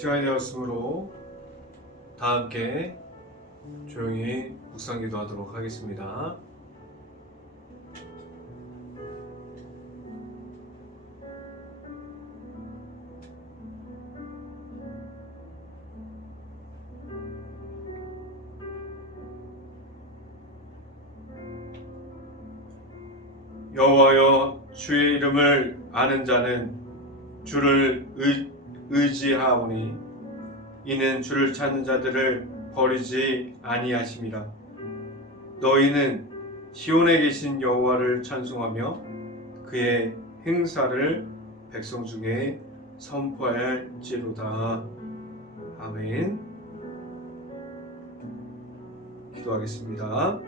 시간이 되었으므로 다 함께 조용히 묵상 기도하도록 하겠습니다. 여호와여, 주의 이름을 아는 자는 주를 의지하오니 이는 주를 찾는 자들을 버리지 아니하심이라. 너희는 시온에 계신 여호와를 찬송하며 그의 행사를 백성 중에 선포할지로다. 아멘. 기도하겠습니다.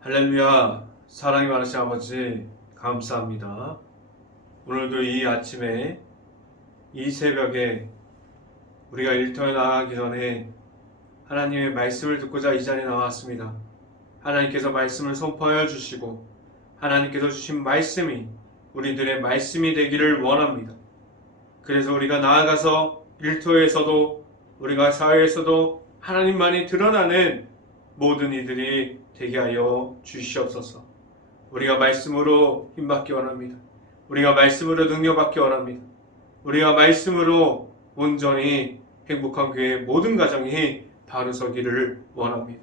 할렐루야. 사랑이 많으신 아버지 감사합니다. 오늘도 이 아침에 이 새벽에 우리가 일터에 나가기 전에 하나님의 말씀을 듣고자 이 자리에 나왔습니다. 하나님께서 말씀을 선포하여 주시고 하나님께서 주신 말씀이 우리들의 말씀이 되기를 원합니다. 그래서 우리가 나아가서 일터에서도 우리가 사회에서도 하나님만이 드러나는 모든 이들이 되게 하여 주시옵소서. 우리가 말씀으로 힘받기 원합니다. 우리가 말씀으로 능력받기 원합니다. 우리가 말씀으로 온전히 행복한 교회의 모든 가정이 바로 서기를 원합니다.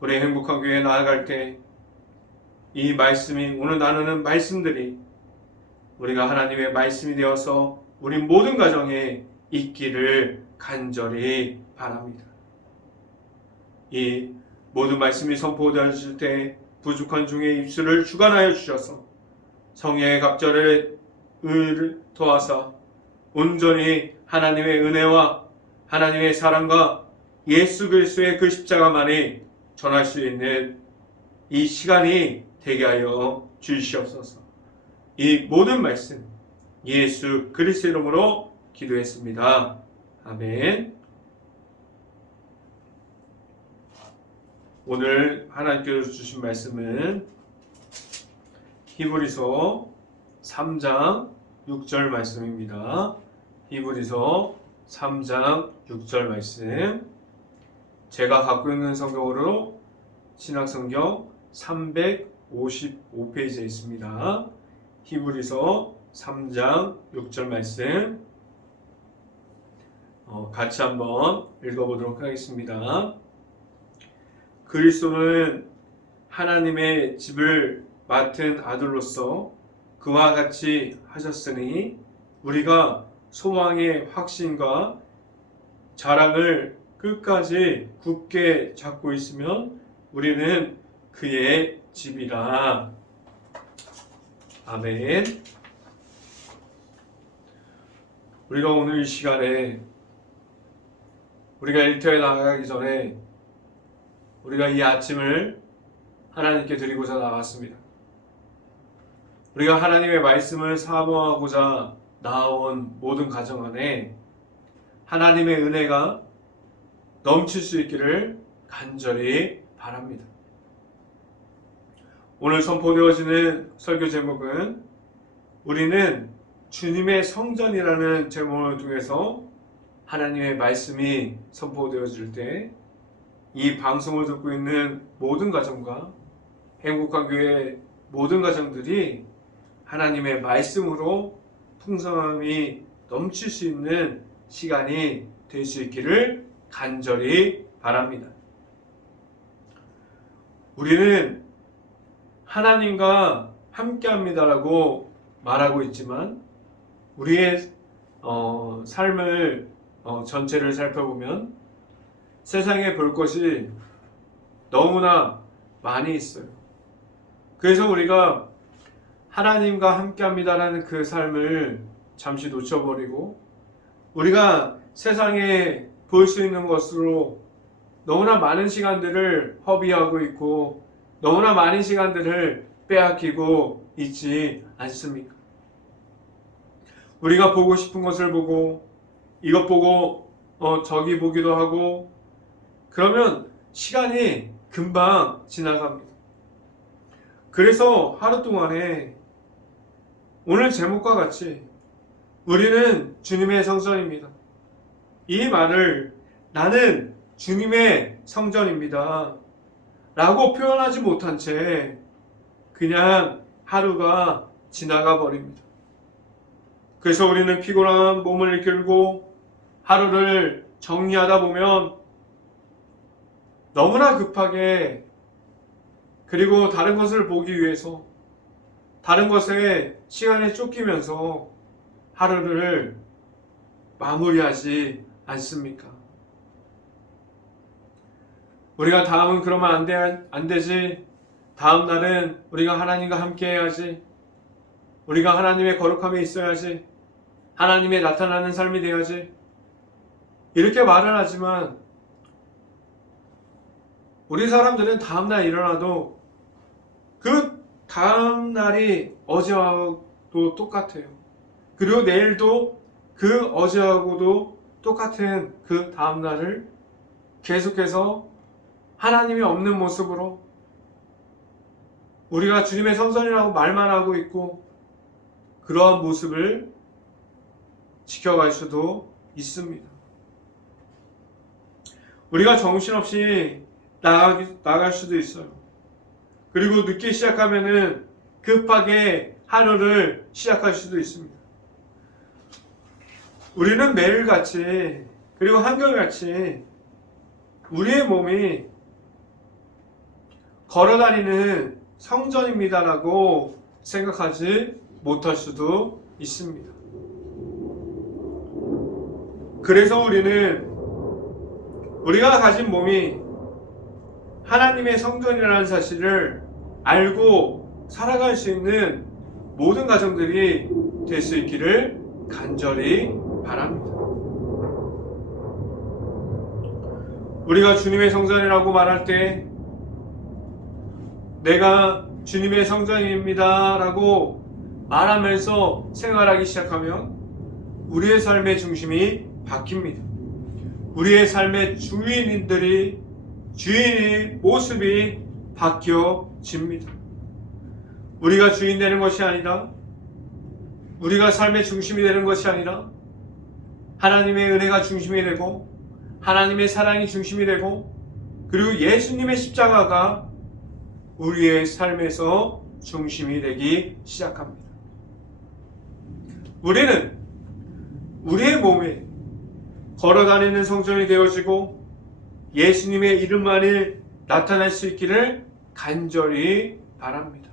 우리 행복한 교회에 나아갈 때 이 말씀이 오늘 나누는 말씀들이 우리가 하나님의 말씀이 되어서 우리 모든 가정에 있기를 간절히 바랍니다. 이 모든 말씀이 선포되어질 때 부족한 중에 입술을 주관하여 주셔서 성령의 갑절을 더하사 온전히 하나님의 은혜와 하나님의 사랑과 예수 그리스도의 그 십자가만이 전할 수 있는 이 시간이 되게 하여 주시옵소서. 이 모든 말씀 예수 그리스도 이름으로 기도했습니다. 아멘. 오늘 하나님께서 주신 말씀은 히브리서 3장 6절 말씀입니다. 히브리서 3장 6절 말씀, 제가 갖고 있는 성경으로 신약성경 355페이지에 있습니다. 히브리서 3장 6절 말씀 같이 한번 읽어보도록 하겠습니다. 그리스도는 하나님의 집을 맡은 아들로서 그와 같이 하셨으니 우리가 소망의 확신과 자랑을 끝까지 굳게 잡고 있으면 우리는 그의 집이라. 아멘. 우리가 오늘 이 시간에 우리가 일터에 나가기 전에 우리가 이 아침을 하나님께 드리고자 나왔습니다. 우리가 하나님의 말씀을 사모하고자 나온 모든 가정 안에 하나님의 은혜가 넘칠 수 있기를 간절히 바랍니다. 오늘 선포되어지는 설교 제목은 우리는 주님의 성전이라는 제목을 통해서 하나님의 말씀이 선포되어질 때 이 방송을 듣고 있는 모든 가정과 행복한 교회 모든 가정들이 하나님의 말씀으로 풍성함이 넘칠 수 있는 시간이 될 수 있기를 간절히 바랍니다. 우리는 하나님과 함께합니다라고 말하고 있지만 우리의 삶을 전체를 살펴보면 세상에 볼 것이 너무나 많이 있어요. 그래서 우리가 하나님과 함께합니다라는 그 삶을 잠시 놓쳐버리고 우리가 세상에 볼 수 있는 것으로 너무나 많은 시간들을 허비하고 있고 너무나 많은 시간들을 빼앗기고 있지 않습니까? 우리가 보고 싶은 것을 보고 이것 보고 저기 보기도 하고 그러면 시간이 금방 지나갑니다. 그래서 하루 동안에 오늘 제목과 같이 우리는 주님의 성전입니다. 이 말을 나는 주님의 성전입니다 라고 표현하지 못한 채 그냥 하루가 지나가 버립니다. 그래서 우리는 피곤한 몸을 이끌고 하루를 정리하다 보면 너무나 급하게, 그리고 다른 것을 보기 위해서 다른 것에 시간에 쫓기면서 하루를 마무리하지 않습니까? 우리가 다음은 그러면 안 되지. 다음 날은 우리가 하나님과 함께 해야지. 우리가 하나님의 거룩함에 있어야지. 하나님의 나타나는 삶이 되어야지. 이렇게 말을 하지만 우리 사람들은 다음날 일어나도 그 다음날이 어제하고도 똑같아요. 그리고 내일도 그 어제하고도 똑같은 그 다음날을 계속해서 하나님이 없는 모습으로 우리가 주님의 성전이라고 말만 하고 있고 그러한 모습을 지켜갈 수도 있습니다. 우리가 정신없이 나갈 수도 있어요. 그리고 늦게 시작하면은 급하게 하루를 시작할 수도 있습니다. 우리는 매일같이, 그리고 한결같이 우리의 몸이 걸어다니는 성전입니다라고 생각하지 못할 수도 있습니다. 그래서 우리가 가진 몸이 하나님의 성전이라는 사실을 알고 살아갈 수 있는 모든 가정들이 될 수 있기를 간절히 바랍니다. 우리가 주님의 성전이라고 말할 때 내가 주님의 성전입니다 라고 말하면서 생활하기 시작하면 우리의 삶의 중심이 바뀝니다. 우리의 삶의 주인의 모습이 바뀌어집니다. 우리가 주인 되는 것이 아니라, 우리가 삶의 중심이 되는 것이 아니라 하나님의 은혜가 중심이 되고 하나님의 사랑이 중심이 되고 그리고 예수님의 십자가가 우리의 삶에서 중심이 되기 시작합니다. 우리는 우리의 몸에 걸어다니는 성전이 되어지고 예수님의 이름만이 나타날 수 있기를 간절히 바랍니다.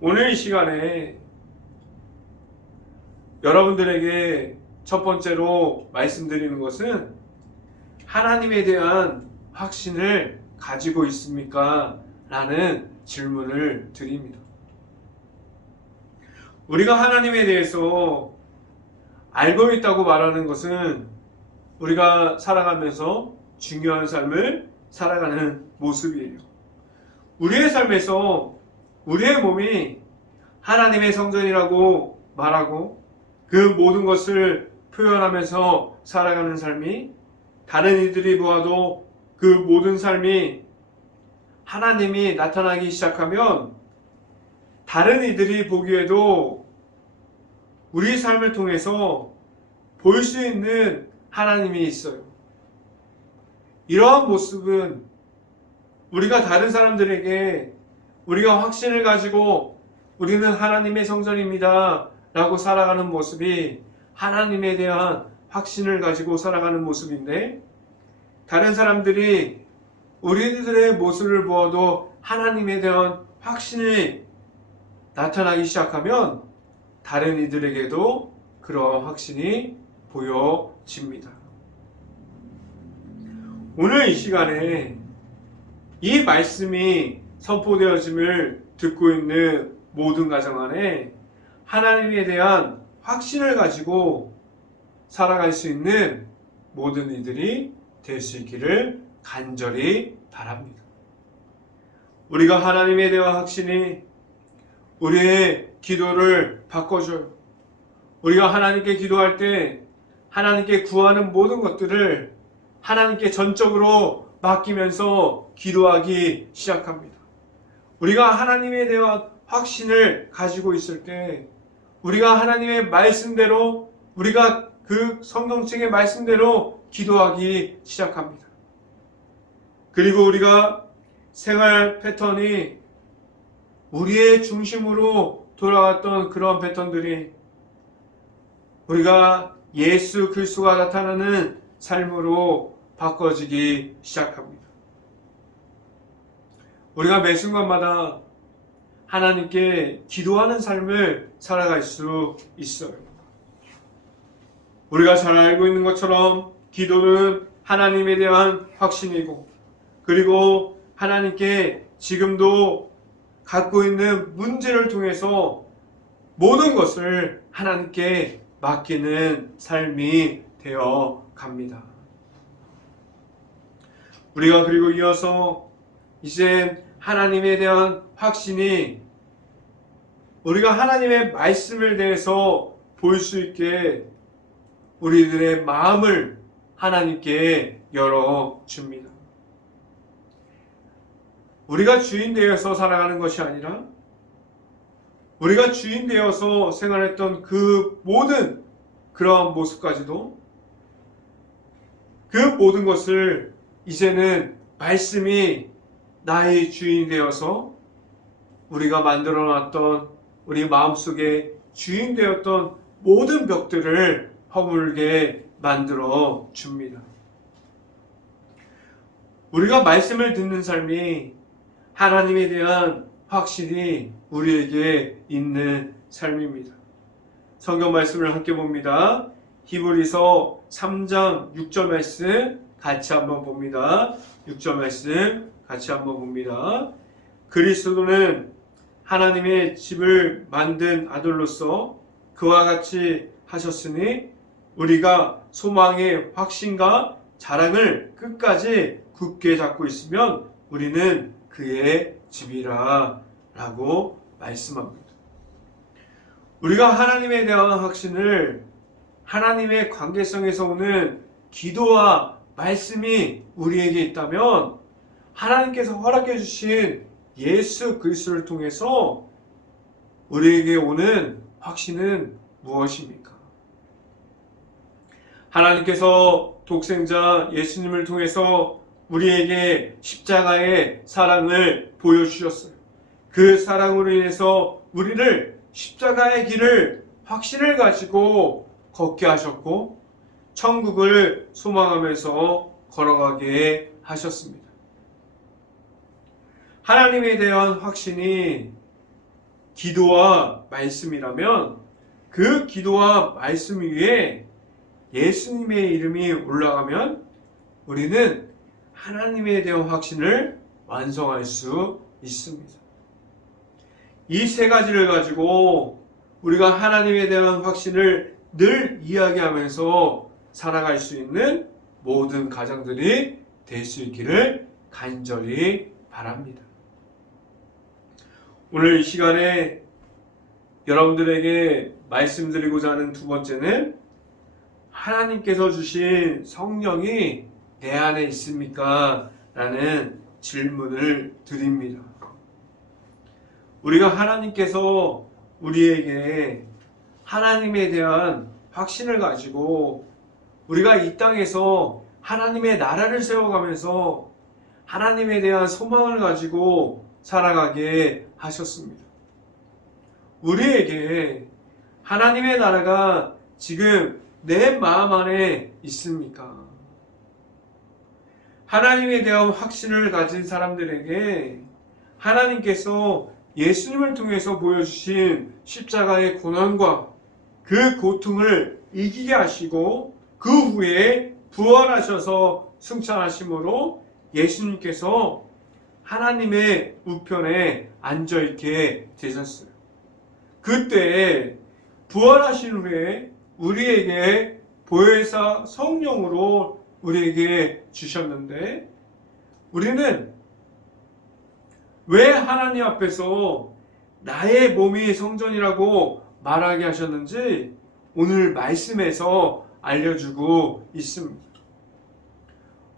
오늘 이 시간에 여러분들에게 첫 번째로 말씀드리는 것은 하나님에 대한 확신을 가지고 있습니까? 라는 질문을 드립니다. 우리가 하나님에 대해서 알고 있다고 말하는 것은 우리가 살아가면서 중요한 삶을 살아가는 모습이에요. 우리의 삶에서 우리의 몸이 하나님의 성전이라고 말하고 그 모든 것을 표현하면서 살아가는 삶이 다른 이들이 보아도 그 모든 삶이 하나님이 나타나기 시작하면 다른 이들이 보기에도 우리 삶을 통해서 볼 수 있는 하나님이 있어요. 이러한 모습은 우리가 다른 사람들에게 우리가 확신을 가지고 우리는 하나님의 성전입니다 라고 살아가는 모습이 하나님에 대한 확신을 가지고 살아가는 모습인데, 다른 사람들이 우리들의 모습을 보아도 하나님에 대한 확신이 나타나기 시작하면 다른 이들에게도 그러한 확신이 보여집니다. 오늘 이 시간에 이 말씀이 선포되어짐을 듣고 있는 모든 가정 안에 하나님에 대한 확신을 가지고 살아갈 수 있는 모든 이들이 될 수 있기를 간절히 바랍니다. 우리가 하나님에 대한 확신이 우리의 기도를 바꿔줘요. 우리가 하나님께 기도할 때 하나님께 구하는 모든 것들을 하나님께 전적으로 맡기면서 기도하기 시작합니다. 우리가 하나님에 대한 확신을 가지고 있을 때 우리가 하나님의 말씀대로, 우리가 그 성경책의 말씀대로 기도하기 시작합니다. 그리고 우리가 생활 패턴이 우리의 중심으로 돌아왔던 그런 패턴들이 우리가 예수 그리스도가 나타나는 삶으로 바꿔지기 시작합니다. 우리가 매 순간마다 하나님께 기도하는 삶을 살아갈 수 있어요. 우리가 잘 알고 있는 것처럼 기도는 하나님에 대한 확신이고, 그리고 하나님께 지금도 갖고 있는 문제를 통해서 모든 것을 하나님께 맡기는 삶이 되어 갑니다. 우리가 그리고 이어서 이제 하나님에 대한 확신이 우리가 하나님의 말씀을 대해서 볼 수 있게 우리들의 마음을 하나님께 열어줍니다. 우리가 주인 되어서 살아가는 것이 아니라 우리가 주인 되어서 생활했던 그 모든 그러한 모습까지도 그 모든 것을 이제는 말씀이 나의 주인이 되어서 우리가 만들어놨던 우리 마음속에 주인 되었던 모든 벽들을 허물게 만들어 줍니다. 우리가 말씀을 듣는 삶이 하나님에 대한 확신이 우리에게 있는 삶입니다. 성경 말씀을 함께 봅니다. 히브리서 3장 6절 말씀 같이 한번 봅니다. 6절 말씀 같이 한번 봅니다. 그리스도는 하나님의 집을 만든 아들로서 그와 같이 하셨으니 우리가 소망의 확신과 자랑을 끝까지 굳게 잡고 있으면 우리는 그의 집이라 라고 말씀합니다. 우리가 하나님에 대한 확신을 하나님의 관계성에서 오는 기도와 말씀이 우리에게 있다면 하나님께서 허락해 주신 예수 그리스도를 통해서 우리에게 오는 확신은 무엇입니까? 하나님께서 독생자 예수님을 통해서 우리에게 십자가의 사랑을 보여주셨어요. 그 사랑으로 인해서 우리를 십자가의 길을 확신을 가지고 걷게 하셨고 천국을 소망하면서 걸어가게 하셨습니다. 하나님에 대한 확신이 기도와 말씀이라면 그 기도와 말씀 위에 예수님의 이름이 올라가면 우리는 하나님에 대한 확신을 완성할 수 있습니다. 이 세 가지를 가지고 우리가 하나님에 대한 확신을 늘 이야기하면서 살아갈 수 있는 모든 가정들이 될 수 있기를 간절히 바랍니다. 오늘 이 시간에 여러분들에게 말씀드리고자 하는 두 번째는 하나님께서 주신 성령이 내 안에 있습니까? 라는 질문을 드립니다. 우리가 하나님께서 우리에게 하나님에 대한 확신을 가지고 우리가 이 땅에서 하나님의 나라를 세워가면서 하나님에 대한 소망을 가지고 살아가게 하셨습니다. 우리에게 하나님의 나라가 지금 내 마음 안에 있습니까? 하나님에 대한 확신을 가진 사람들에게 하나님께서 예수님을 통해서 보여주신 십자가의 고난과 그 고통을 이기게 하시고 그 후에 부활하셔서 승천하심으로 예수님께서 하나님의 우편에 앉아있게 되셨어요. 그때 부활하신 후에 우리에게 보혜사 성령으로 우리에게 주셨는데 우리는 왜 하나님 앞에서 나의 몸이 성전이라고 말하게 하셨는지 오늘 말씀에서 알려주고 있습니다.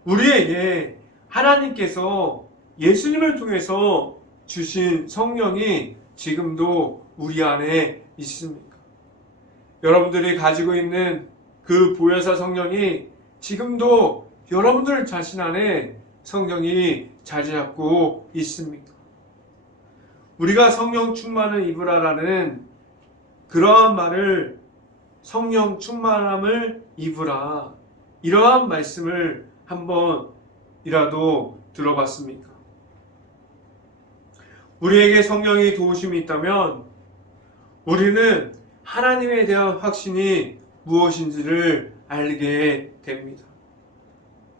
우리에게 하나님께서 예수님을 통해서 주신 성령이 지금도 우리 안에 있습니까? 여러분들이 가지고 있는 그 보혜사 성령이 지금도 여러분들 자신 안에 성령이 자리 잡고 있습니다. 우리가 성령 충만을 입으라라는 그러한 말을, 성령 충만함을 입으라, 이러한 말씀을 한번이라도 들어봤습니까? 우리에게 성령의 도우심이 있다면 우리는 하나님에 대한 확신이 무엇인지를 알게 됩니다.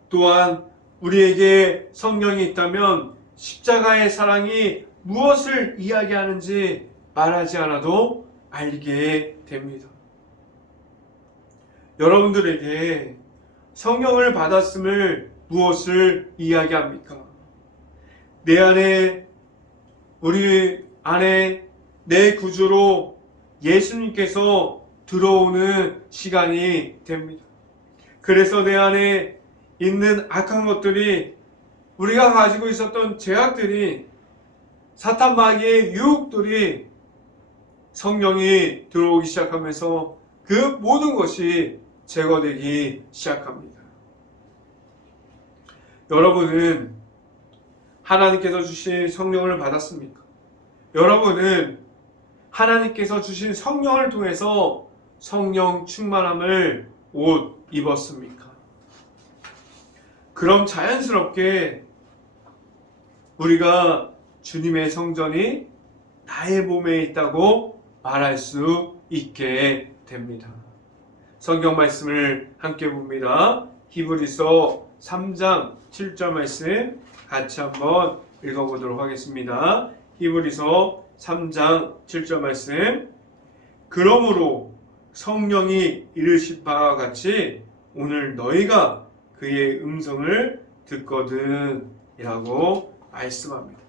또한 우리에게 성령이 있다면 십자가의 사랑이 무엇을 이야기하는지 말하지 않아도 알게 됩니다. 여러분들에게 성령을 받았음을 무엇을 이야기합니까? 내 안에, 우리 안에 내 구주로 예수님께서 들어오는 시간이 됩니다. 그래서 내 안에 있는 악한 것들이, 우리가 가지고 있었던 죄악들이, 사탄 마귀의 유혹들이 성령이 들어오기 시작하면서 그 모든 것이 제거되기 시작합니다. 여러분은 하나님께서 주신 성령을 받았습니까? 여러분은 하나님께서 주신 성령을 통해서 성령 충만함을 옷 입었습니까? 그럼 자연스럽게 우리가 주님의 성전이 나의 몸에 있다고 말할 수 있게 됩니다. 성경 말씀을 함께 봅니다. 히브리서 3장 7절 말씀 같이 한번 읽어보도록 하겠습니다. 히브리서 3장 7절 말씀. 그러므로 성령이 이르신 바와 같이 오늘 너희가 그의 음성을 듣거든 이라고 말씀합니다.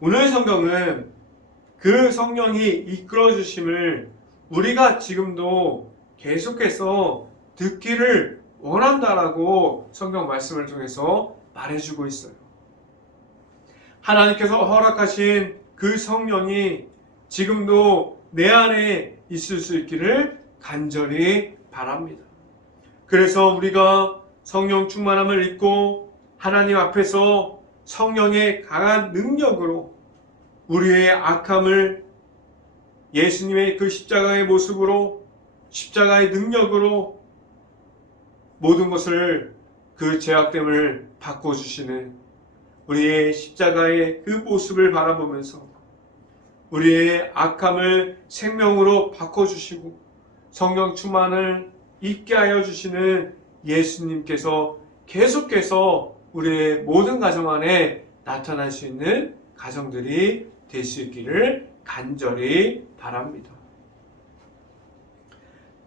오늘 성경은 그 성령이 이끌어 주심을 우리가 지금도 계속해서 듣기를 원한다라고 성경 말씀을 통해서 말해주고 있어요. 하나님께서 허락하신 그 성령이 지금도 내 안에 있을 수 있기를 간절히 바랍니다. 그래서 우리가 성령 충만함을 입고 하나님 앞에서 성령의 강한 능력으로 우리의 악함을 예수님의 그 십자가의 모습으로, 십자가의 능력으로 모든 것을, 그 죄악됨을 바꿔주시는 우리의 십자가의 그 모습을 바라보면서 우리의 악함을 생명으로 바꿔주시고 성령 충만을 입게 하여 주시는 예수님께서 계속해서 우리의 모든 가정 안에 나타날 수 있는 가정들이 될 수 있기를 간절히 바랍니다.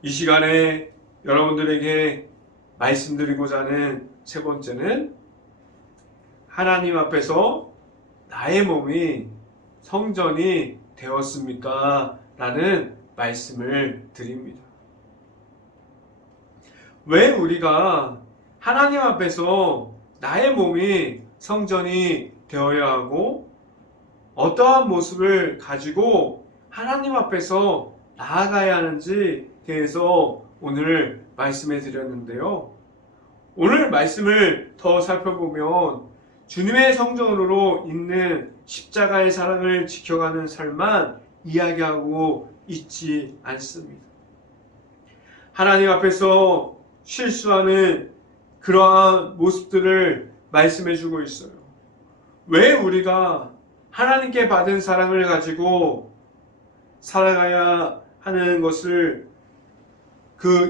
이 시간에 여러분들에게 말씀드리고자 하는 세 번째는 하나님 앞에서 나의 몸이 성전이 되었습니까? 라는 말씀을 드립니다. 왜 우리가 하나님 앞에서 나의 몸이 성전이 되어야 하고 어떠한 모습을 가지고 하나님 앞에서 나아가야 하는지 대해서 오늘 말씀해 드렸는데요. 오늘 말씀을 더 살펴보면 주님의 성전으로 있는 십자가의 사랑을 지켜가는 삶만 이야기하고 있지 않습니다. 하나님 앞에서 실수하는 그러한 모습들을 말씀해 주고 있어요. 왜 우리가 하나님께 받은 사랑을 가지고 살아가야 하는 것을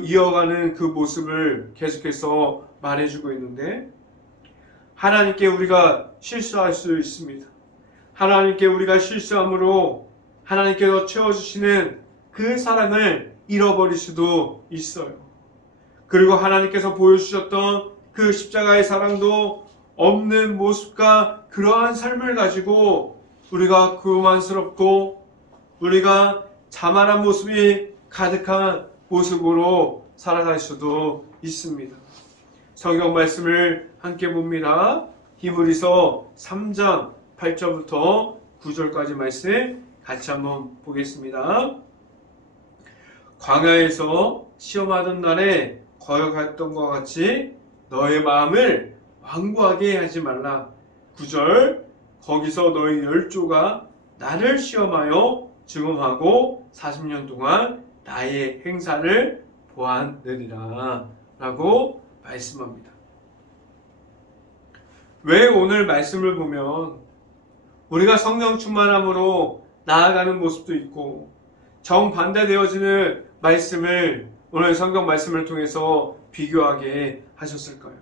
이어가는 그 모습을 계속해서 말해주고 있는데, 하나님께 우리가 실수할 수 있습니다. 하나님께 우리가 실수함으로 하나님께서 채워주시는 그 사랑을 잃어버릴 수도 있어요. 그리고 하나님께서 보여주셨던 그 십자가의 사랑도 없는 모습과 그러한 삶을 가지고 우리가 교만스럽고 우리가 자만한 모습이 가득한 모습으로 살아갈 수도 있습니다. 성경 말씀을 함께 봅니다. 히브리서 3장 8절부터 9절까지 말씀 같이 한번 보겠습니다. 광야에서 시험하던 날에 거역했던 것 같이 너의 마음을 완고하게 하지 말라. 9절 거기서 너희 열조가 나를 시험하여 증언하고 40년 동안 나의 행사를 보았느니라 라고 말씀합니다. 왜 오늘 말씀을 보면 우리가 성령 충만함으로 나아가는 모습도 있고 정반대되어지는 말씀을 오늘 성경 말씀을 통해서 비교하게 하셨을까요?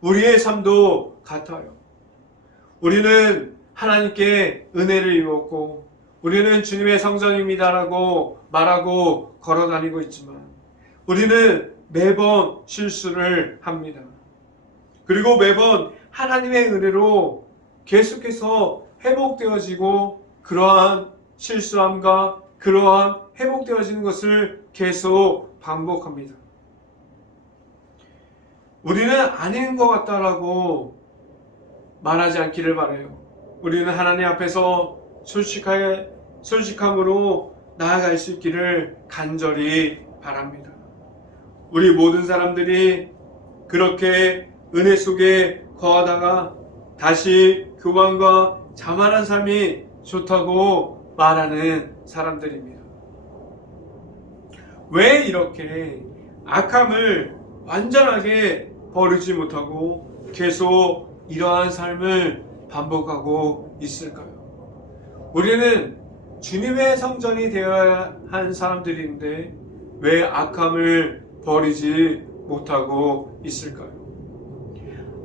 우리의 삶도 같아요. 우리는 하나님께 은혜를 입었고 우리는 주님의 성전입니다라고 말하고 걸어다니고 있지만 우리는 매번 실수를 합니다. 그리고 매번 하나님의 은혜로 계속해서 회복되어지고 그러한 실수함과 그러한 회복되어지는 것을 계속 반복합니다. 우리는 아닌 것 같다라고 말하지 않기를 바라요. 우리는 하나님 앞에서 솔직함으로 나아갈 수 있기를 간절히 바랍니다. 우리 모든 사람들이 그렇게 은혜 속에 거하다가 다시 교만과 자만한 삶이 좋다고 말하는 사람들입니다. 왜 이렇게 악함을 완전하게 버리지 못하고 계속 이러한 삶을 반복하고 있을까요? 우리는 주님의 성전이 되어야 한 사람들인데 왜 악함을 버리지 못하고 있을까요?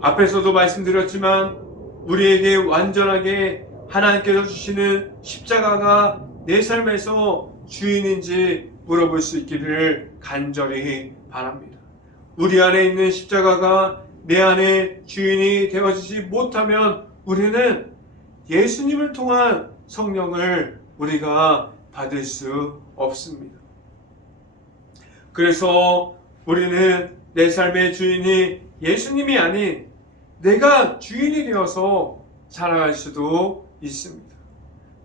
앞에서도 말씀드렸지만 우리에게 완전하게 하나님께서 주시는 십자가가 내 삶에서 주인인지 물어볼 수 있기를 간절히 바랍니다. 우리 안에 있는 십자가가 내 안에 주인이 되어지지 못하면 우리는 예수님을 통한 성령을 우리가 받을 수 없습니다. 그래서 우리는 내 삶의 주인이 예수님이 아닌 내가 주인이 되어서 살아갈 수도 있습니다.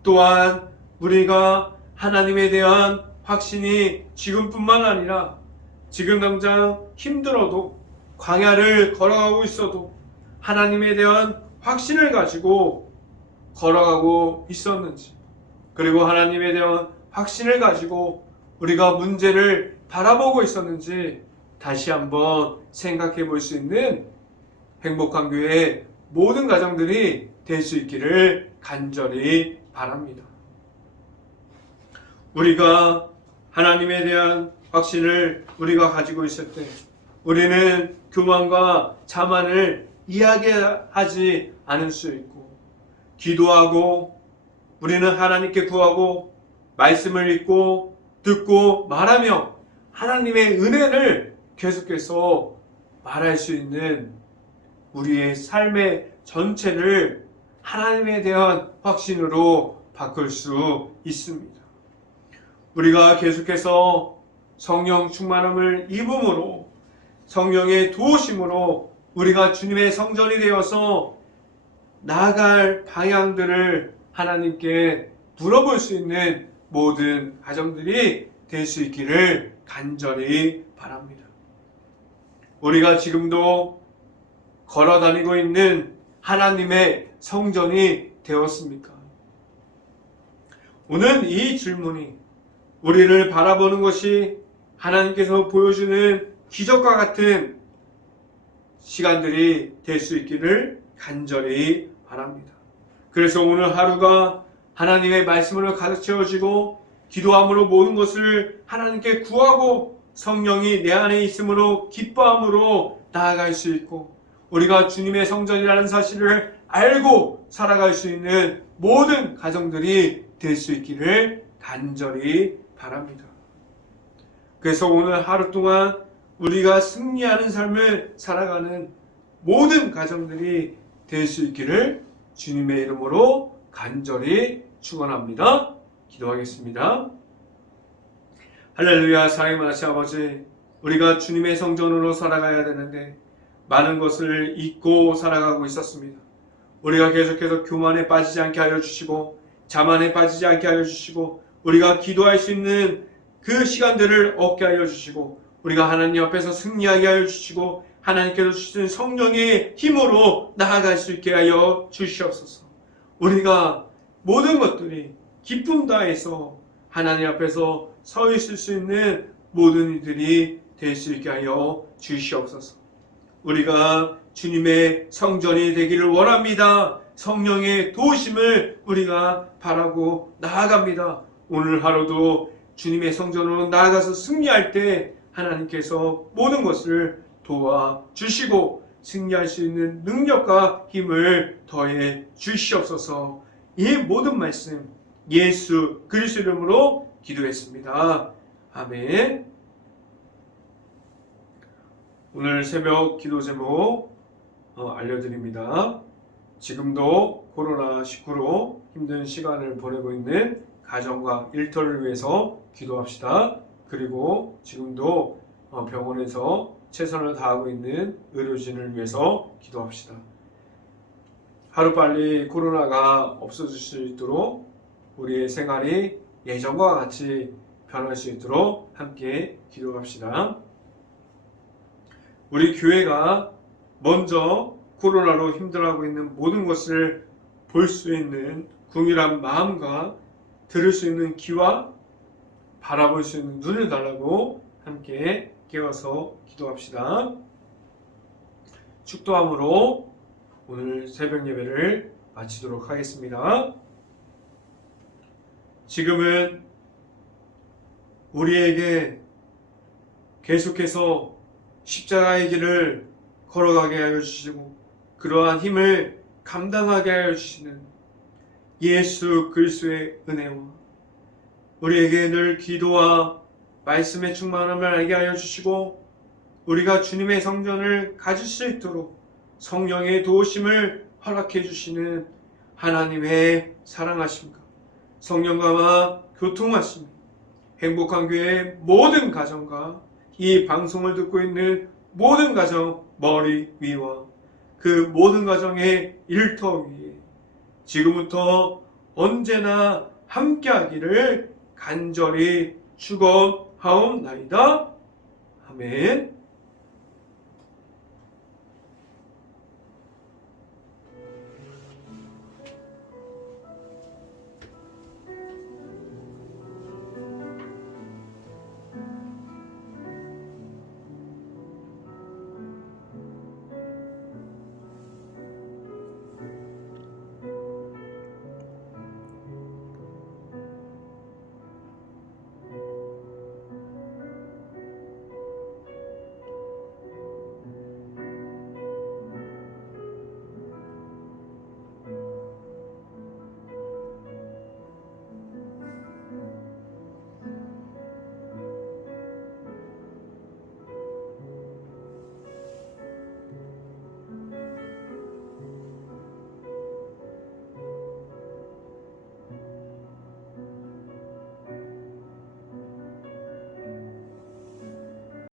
또한 우리가 하나님에 대한 확신이 지금뿐만 아니라 지금 당장 힘들어도 광야를 걸어가고 있어도 하나님에 대한 확신을 가지고 걸어가고 있었는지, 그리고 하나님에 대한 확신을 가지고 우리가 문제를 바라보고 있었는지 다시 한번 생각해 볼 수 있는 행복한 교회 모든 가정들이 될 수 있기를 간절히 바랍니다. 우리가 하나님에 대한 확신을 우리가 가지고 있을 때 우리는 교만과 자만을 이야기하지 않을 수 있고 기도하고 우리는 하나님께 구하고 말씀을 읽고 듣고 말하며 하나님의 은혜를 계속해서 말할 수 있는 우리의 삶의 전체를 하나님에 대한 확신으로 바꿀 수 있습니다. 우리가 계속해서 성령 충만함을 입음으로 성령의 도우심으로 우리가 주님의 성전이 되어서 나아갈 방향들을 하나님께 물어볼 수 있는 모든 가정들이 될 수 있기를 간절히 바랍니다. 우리가 지금도 걸어다니고 있는 하나님의 성전이 되었습니까? 오늘 이 질문이 우리를 바라보는 것이 하나님께서 보여주는 기적과 같은 시간들이 될 수 있기를 간절히 바랍니다. 그래서 오늘 하루가 하나님의 말씀으로 가득 채워지고 기도함으로 모든 것을 하나님께 구하고 성령이 내 안에 있음으로 기뻐함으로 나아갈 수 있고 우리가 주님의 성전이라는 사실을 알고 살아갈 수 있는 모든 가정들이 될 수 있기를 간절히 바랍니다. 그래서 오늘 하루 동안 우리가 승리하는 삶을 살아가는 모든 가정들이 될 수 있기를 주님의 이름으로 간절히 축원합니다. 기도하겠습니다. 할렐루야. 사랑의 하나님 아버지, 우리가 주님의 성전으로 살아가야 되는데 많은 것을 잊고 살아가고 있었습니다. 우리가 계속해서 교만에 빠지지 않게 하여 주시고 자만에 빠지지 않게 하여 주시고 우리가 기도할 수 있는 그 시간들을 얻게 하여 주시고 우리가 하나님 앞에서 승리하게 하여 주시고 하나님께서 주신 성령의 힘으로 나아갈 수 있게 하여 주시옵소서. 우리가 모든 것들이 기쁨 다해서 하나님 앞에서 서 있을 수 있는 모든 이들이 될 수 있게 하여 주시옵소서. 우리가 주님의 성전이 되기를 원합니다. 성령의 도우심을 우리가 바라고 나아갑니다. 오늘 하루도 주님의 성전으로 나아가서 승리할 때 하나님께서 모든 것을 도와주시고 승리할 수 있는 능력과 힘을 더해 주시옵소서. 이 모든 말씀 예수 그리스도 이름으로 기도했습니다. 아멘. 오늘 새벽 기도 제목 알려드립니다. 지금도 코로나19로 힘든 시간을 보내고 있는 가정과 일터를 위해서 기도합시다. 그리고 지금도 병원에서 최선을 다하고 있는 의료진을 위해서 기도합시다. 하루빨리 코로나가 없어질 수 있도록 우리의 생활이 예전과 같이 변할 수 있도록 함께 기도합시다. 우리 교회가 먼저 코로나로 힘들어하고 있는 모든 것을 볼 수 있는 궁일한 마음과 들을 수 있는 귀와 바라볼 수 있는 눈을 달라고 함께 깨워서 기도합시다. 축도함으로 오늘 새벽 예배를 마치도록 하겠습니다. 지금은 우리에게 계속해서 십자가의 길을 걸어가게 하여 주시고 그러한 힘을 감당하게 하여 주시는 예수 그리스도의 은혜와 우리에게 늘 기도와 말씀의 충만함을 알게 하여 주시고 우리가 주님의 성전을 가질 수 있도록 성령의 도우심을 허락해 주시는 하나님의 사랑하심과 성령과 교통하심 행복한 교회의 모든 가정과 이 방송을 듣고 있는 모든 가정 머리 위와 그 모든 가정의 일터 위에 지금부터 언제나 함께하기를 간절히 축원하옵나이다. 아멘.